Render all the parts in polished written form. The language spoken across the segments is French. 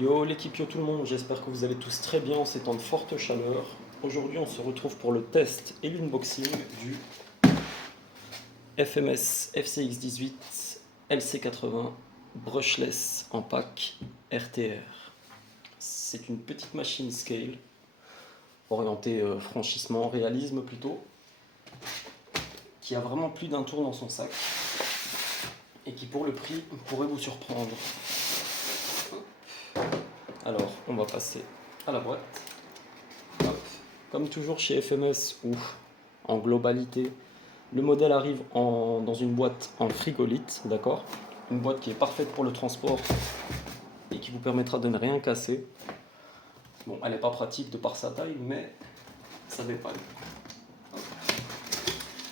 Yo l'équipe, yo tout le monde, j'espère que vous allez tous très bien en ces temps de forte chaleur. Aujourd'hui on se retrouve pour le test et l'unboxing du FMS FCX18 LC80 brushless en pack RTR. C'est une petite machine scale, orientée franchissement, réalisme plutôt, qui a vraiment plus d'un tour dans son sac et qui pour le prix pourrait vous surprendre. Alors, on va passer à la boîte. Hop. Comme toujours chez FMS ou en globalité, le modèle arrive dans une boîte en frigolite, d'accord? Une boîte qui est parfaite pour le transport et qui vous permettra de ne rien casser. Bon, elle n'est pas pratique de par sa taille, mais ça dépanne.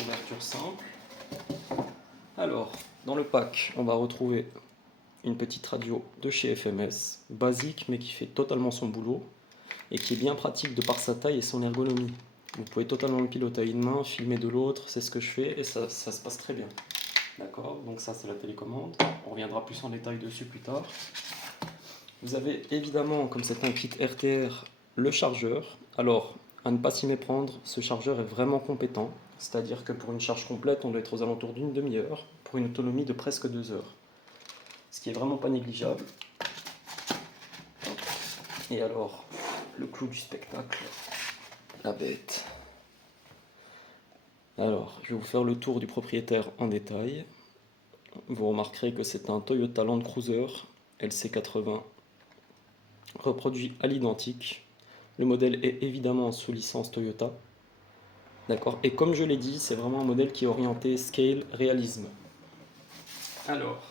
Ouverture simple. Alors, dans le pack, on va retrouver une petite radio de chez FMS, basique mais qui fait totalement son boulot et qui est bien pratique de par sa taille et son ergonomie. Vous pouvez totalement le piloter à une main, filmer de l'autre, c'est ce que je fais et ça se passe très bien. D'accord, donc ça c'est la télécommande, on reviendra plus en détail dessus plus tard. Vous avez évidemment, comme c'est un kit RTR, le chargeur. Alors, à ne pas s'y méprendre, ce chargeur est vraiment compétent, c'est-à-dire que pour une charge complète, on doit être aux alentours d'une demi-heure, pour une autonomie de presque 2 heures. Ce qui est vraiment pas négligeable. Et alors, le clou du spectacle, la bête. Alors, je vais vous faire le tour du propriétaire en détail. Vous remarquerez que c'est un Toyota Land Cruiser LC80, reproduit à l'identique. Le modèle est évidemment sous licence Toyota. D'accord. Et comme je l'ai dit, c'est vraiment un modèle qui est orienté scale, réalisme. Alors,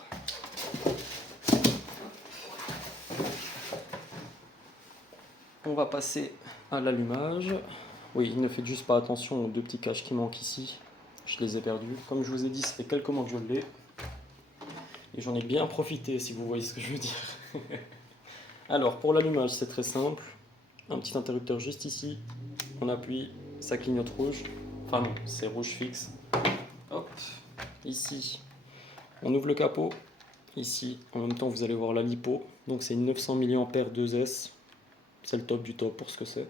on va passer à l'allumage. Oui, ne faites juste pas attention aux deux petits caches qui manquent ici. Je les ai perdus. Comme je vous ai dit, ça fait quelques mois que je l'ai. Et j'en ai bien profité, si vous voyez ce que je veux dire. Alors, pour l'allumage, c'est très simple. Un petit interrupteur juste ici. On appuie, ça clignote rouge. Enfin non, c'est rouge fixe. Hop, ici, on ouvre le capot. Ici, en même temps, vous allez voir la lipo. Donc c'est une 900 mAh 2S. C'est le top du top pour ce que c'est.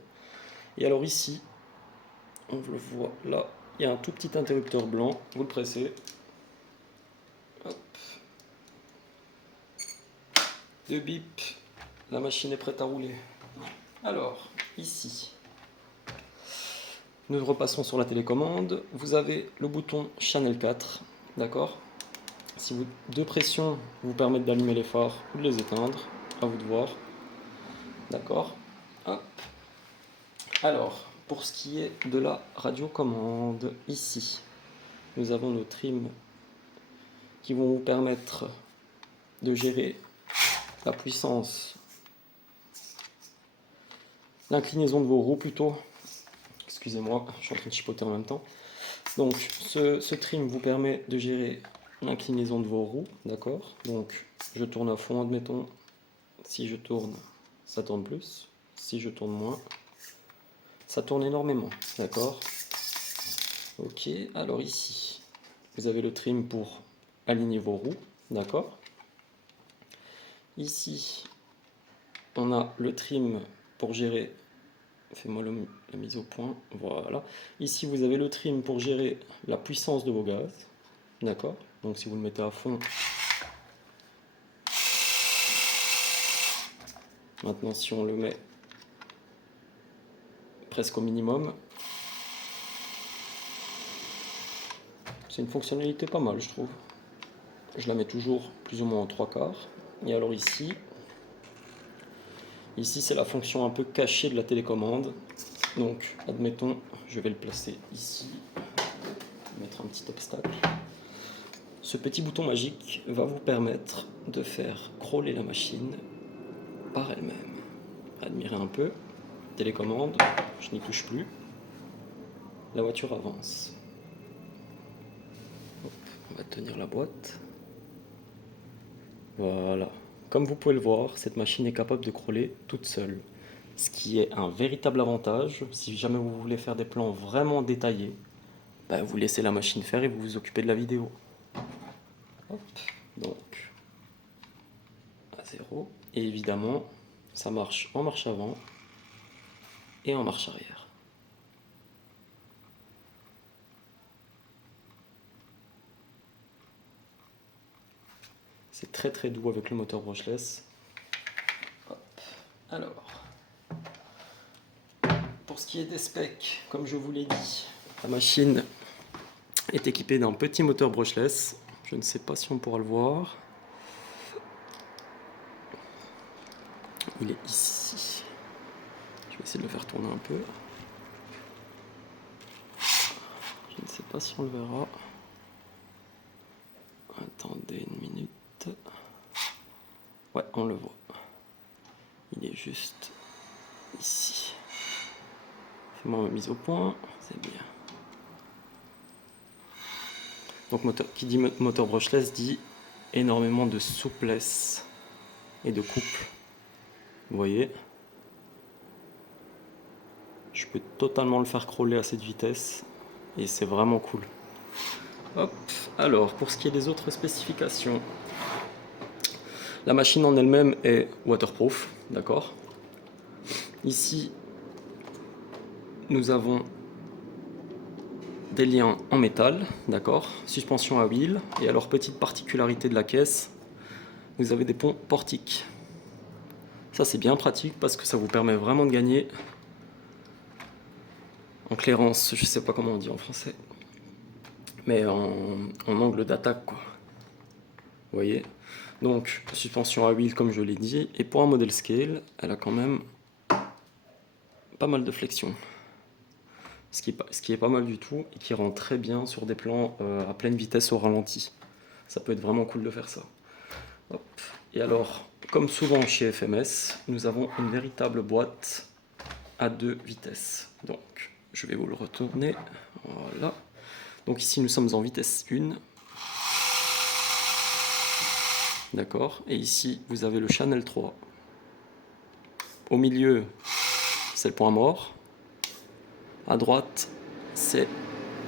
Et alors ici, on le voit là, il y a un tout petit interrupteur blanc. Vous le pressez. Hop. Deux bip. La machine est prête à rouler. Alors, ici, nous repassons sur la télécommande. Vous avez le bouton Channel 4, d'accord? Si deux pressions vous permettent d'allumer les phares ou de les éteindre, à vous de voir. D'accord? Hop. Alors, pour ce qui est de la radiocommande, ici, nous avons nos trims qui vont vous permettre de gérer la puissance, l'inclinaison de vos roues plutôt. Excusez-moi, je suis en train de chipoter en même temps. Donc, ce trim vous permet de gérer l'inclinaison de vos roues, d'accord? Donc, je tourne à fond, admettons. Si je tourne, ça tourne plus. Si je tourne moins, ça tourne énormément, d'accord? Ok, alors ici, vous avez le trim pour aligner vos roues, d'accord? Ici, on a le trim pour gérer, fais-moi la mise au point, voilà. Ici, vous avez le trim pour gérer la puissance de vos gaz, d'accord? Donc si vous le mettez à fond, maintenant si on le met presque au minimum, c'est une fonctionnalité pas mal, je trouve. Je la mets toujours plus ou moins en 3/4. Et alors ici c'est la fonction un peu cachée de la télécommande. Donc, admettons, je vais le placer ici, mettre un petit obstacle. Ce petit bouton magique va vous permettre de faire crawler la machine par elle-même. Admirez un peu, télécommande, je n'y touche plus. La voiture avance. Hop, on va tenir la boîte. Voilà. Comme vous pouvez le voir, cette machine est capable de crawler toute seule. Ce qui est un véritable avantage. Si jamais vous voulez faire des plans vraiment détaillés, ben vous laissez la machine faire et vous vous occupez de la vidéo. Hop, donc à 0. Et évidemment, ça marche en marche avant et en marche arrière. C'est très très doux avec le moteur brushless. Hop. Alors, pour ce qui est des specs, comme je vous l'ai dit, la machine est équipée d'un petit moteur brushless. Je ne sais pas si on pourra le voir. Il est ici. Je vais essayer de le faire tourner un peu. Je ne sais pas si on le verra. Attendez une minute. Ouais, on le voit. Il est juste ici. Fais-moi ma mise au point, c'est bien. Donc qui dit moteur brushless dit énormément de souplesse et de couple. Vous voyez, je peux totalement le faire crawler à cette vitesse et c'est vraiment cool. Hop, alors pour ce qui est des autres spécifications, la machine en elle-même est waterproof, d'accord. Ici, nous avons des liens en métal, d'accord, suspension à huile, et alors petite particularité de la caisse, vous avez des ponts portiques. Ça c'est bien pratique parce que ça vous permet vraiment de gagner en clairance, je sais pas comment on dit en français, mais en angle d'attaque quoi. Vous voyez, donc suspension à huile comme je l'ai dit, et pour un modèle scale, elle a quand même pas mal de flexion. Ce qui est pas mal du tout et qui rend très bien sur des plans à pleine vitesse au ralenti. Ça peut être vraiment cool de faire ça. Hop. Et alors, comme souvent chez FMS, nous avons une véritable boîte à 2 vitesses. Donc, je vais vous le retourner. Voilà. Donc ici, nous sommes en vitesse 1. D'accord. Et ici, vous avez le channel 3. Au milieu, c'est le point mort. À droite, c'est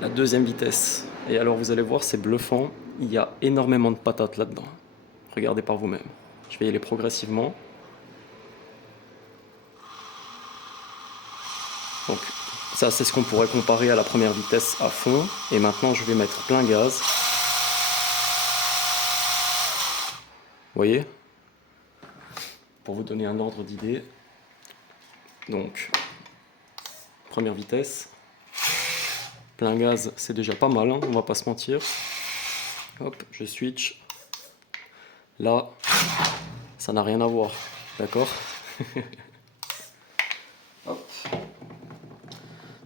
la deuxième vitesse. Et alors, vous allez voir, c'est bluffant. Il y a énormément de patates là-dedans. Regardez par vous-même. Je vais y aller progressivement. Donc, ça, c'est ce qu'on pourrait comparer à la première vitesse à fond. Et maintenant, je vais mettre plein gaz. Vous voyez? Pour vous donner un ordre d'idée. Donc, première vitesse. Plein gaz, c'est déjà pas mal, hein, on va pas se mentir. Hop, je switch. Là, ça n'a rien à voir, d'accord? Hop.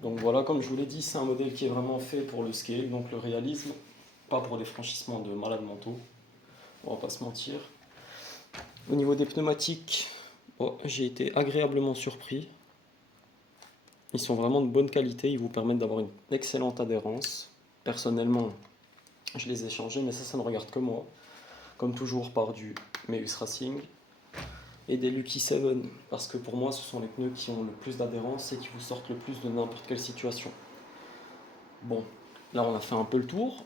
Donc voilà, comme je vous l'ai dit, c'est un modèle qui est vraiment fait pour le scale, donc le réalisme, pas pour des franchissements de malades mentaux, on va pas se mentir. Au niveau des pneumatiques, bon, j'ai été agréablement surpris. Ils sont vraiment de bonne qualité, ils vous permettent d'avoir une excellente adhérence. Personnellement, je les ai changés, mais ça ne regarde que moi. Comme toujours par du Meus Racing et des Lucky 7, parce que pour moi, ce sont les pneus qui ont le plus d'adhérence et qui vous sortent le plus de n'importe quelle situation. Bon, là on a fait un peu le tour.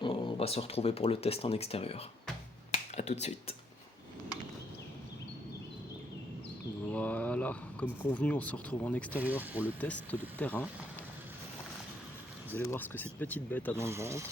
On va se retrouver pour le test en extérieur. A tout de suite. Voilà, comme convenu, on se retrouve en extérieur pour le test de terrain. Vous allez voir ce que cette petite bête a dans le ventre.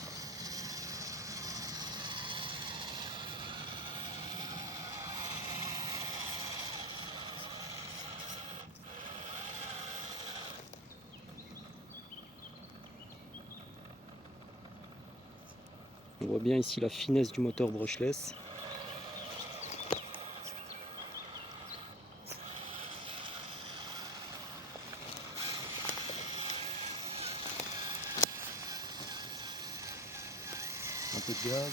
On voit bien ici la finesse du moteur brushless. Un peu de gaz.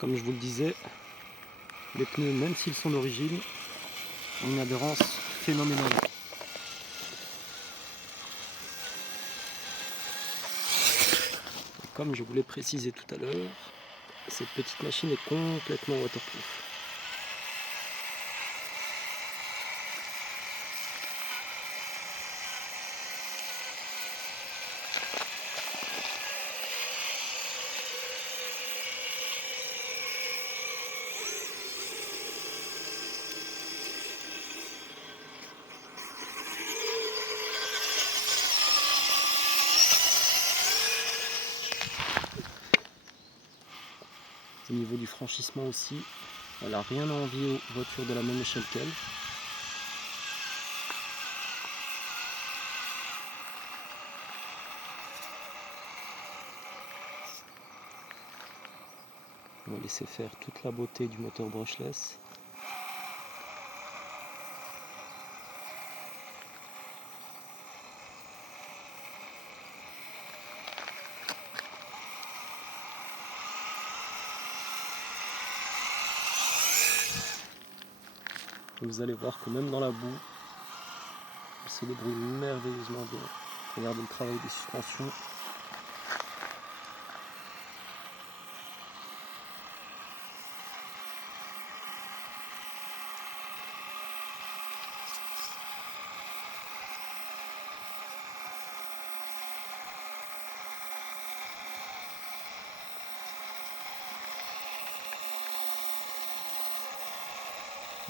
Comme je vous le disais, les pneus, même s'ils sont d'origine, ont une adhérence phénoménale. comme je vous l'ai précisé tout à l'heure, cette petite machine est complètement waterproof. Au niveau du franchissement aussi, elle n'a rien à envier aux voitures de la même échelle qu'elle. On va laisser faire toute la beauté du moteur brushless. Vous allez voir que même dans la boue, elle se débrouille merveilleusement bien. Regardez le travail des suspensions.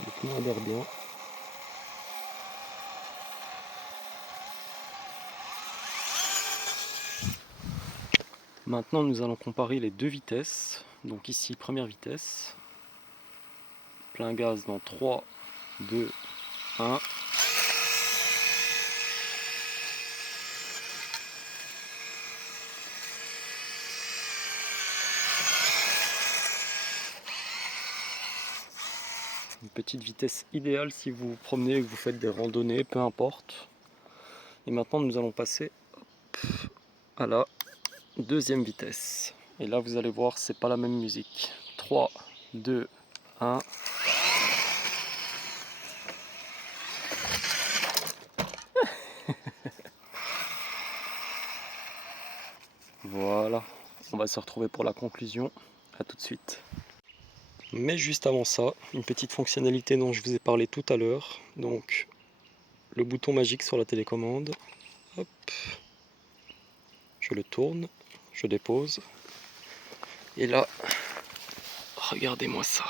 Le pneu adhère bien. Maintenant, nous allons comparer les deux vitesses. Donc ici, première vitesse. Plein gaz dans 3, 2, 1. Une petite vitesse idéale si vous vous promenez et que vous faites des randonnées, peu importe. Et maintenant, nous allons passer à la deuxième vitesse. Et là, vous allez voir, c'est pas la même musique. 3, 2, 1. Voilà, on va se retrouver pour la conclusion. À tout de suite. Mais juste avant ça, une petite fonctionnalité dont je vous ai parlé tout à l'heure. Donc, le bouton magique sur la télécommande. Hop. Je le tourne, je dépose. Et là, regardez-moi ça.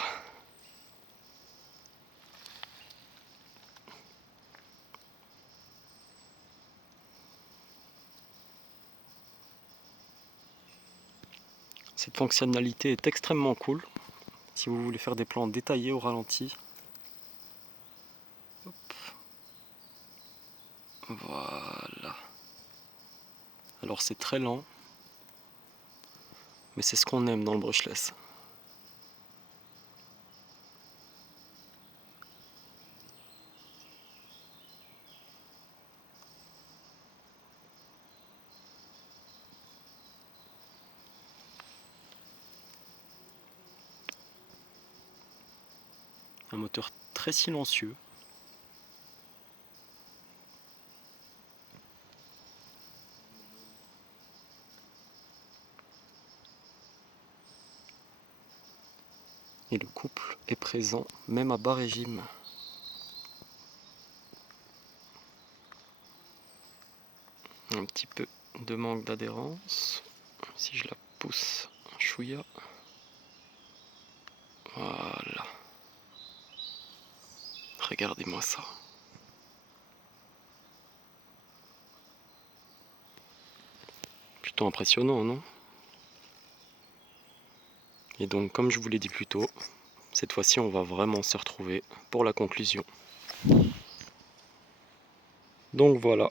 Cette fonctionnalité est extrêmement cool. Si vous voulez faire des plans détaillés au ralenti. Hop. Voilà. Alors c'est très lent, mais c'est ce qu'on aime dans le brushless. Un moteur très silencieux. Et le couple est présent même à bas régime. Un petit peu de manque d'adhérence. Si je la pousse un chouïa. Voilà. Regardez-moi ça. Plutôt impressionnant, non? Et donc, comme je vous l'ai dit plus tôt, cette fois-ci, on va vraiment se retrouver pour la conclusion. Donc voilà,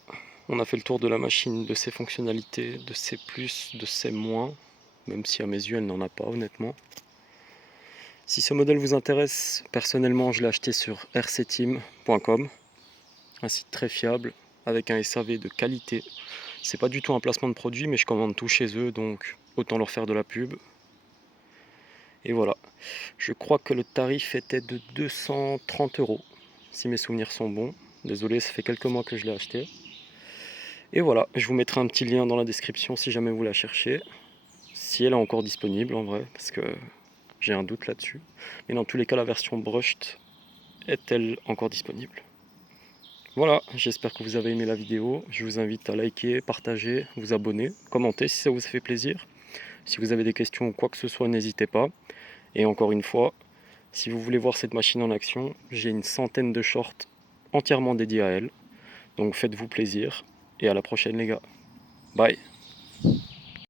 on a fait le tour de la machine, de ses fonctionnalités, de ses plus, de ses moins, même si à mes yeux, elle n'en a pas, honnêtement. Si ce modèle vous intéresse, personnellement, je l'ai acheté sur rcteam.com, un site très fiable, avec un SAV de qualité. C'est pas du tout un placement de produit, mais je commande tout chez eux, donc autant leur faire de la pub. Et voilà, je crois que le tarif était de 230 €, si mes souvenirs sont bons. Désolé, ça fait quelques mois que je l'ai acheté. Et voilà, je vous mettrai un petit lien dans la description si jamais vous la cherchez. si elle est encore disponible en vrai, parce que j'ai un doute là-dessus. Mais dans tous les cas, la version brushed est-elle encore disponible? Voilà, j'espère que vous avez aimé la vidéo. Je vous invite à liker, partager, vous abonner, commenter si ça vous fait plaisir. Si vous avez des questions ou quoi que ce soit, n'hésitez pas. Et encore une fois, si vous voulez voir cette machine en action, j'ai une centaine de shorts entièrement dédiés à elle. Donc faites-vous plaisir et à la prochaine les gars. Bye.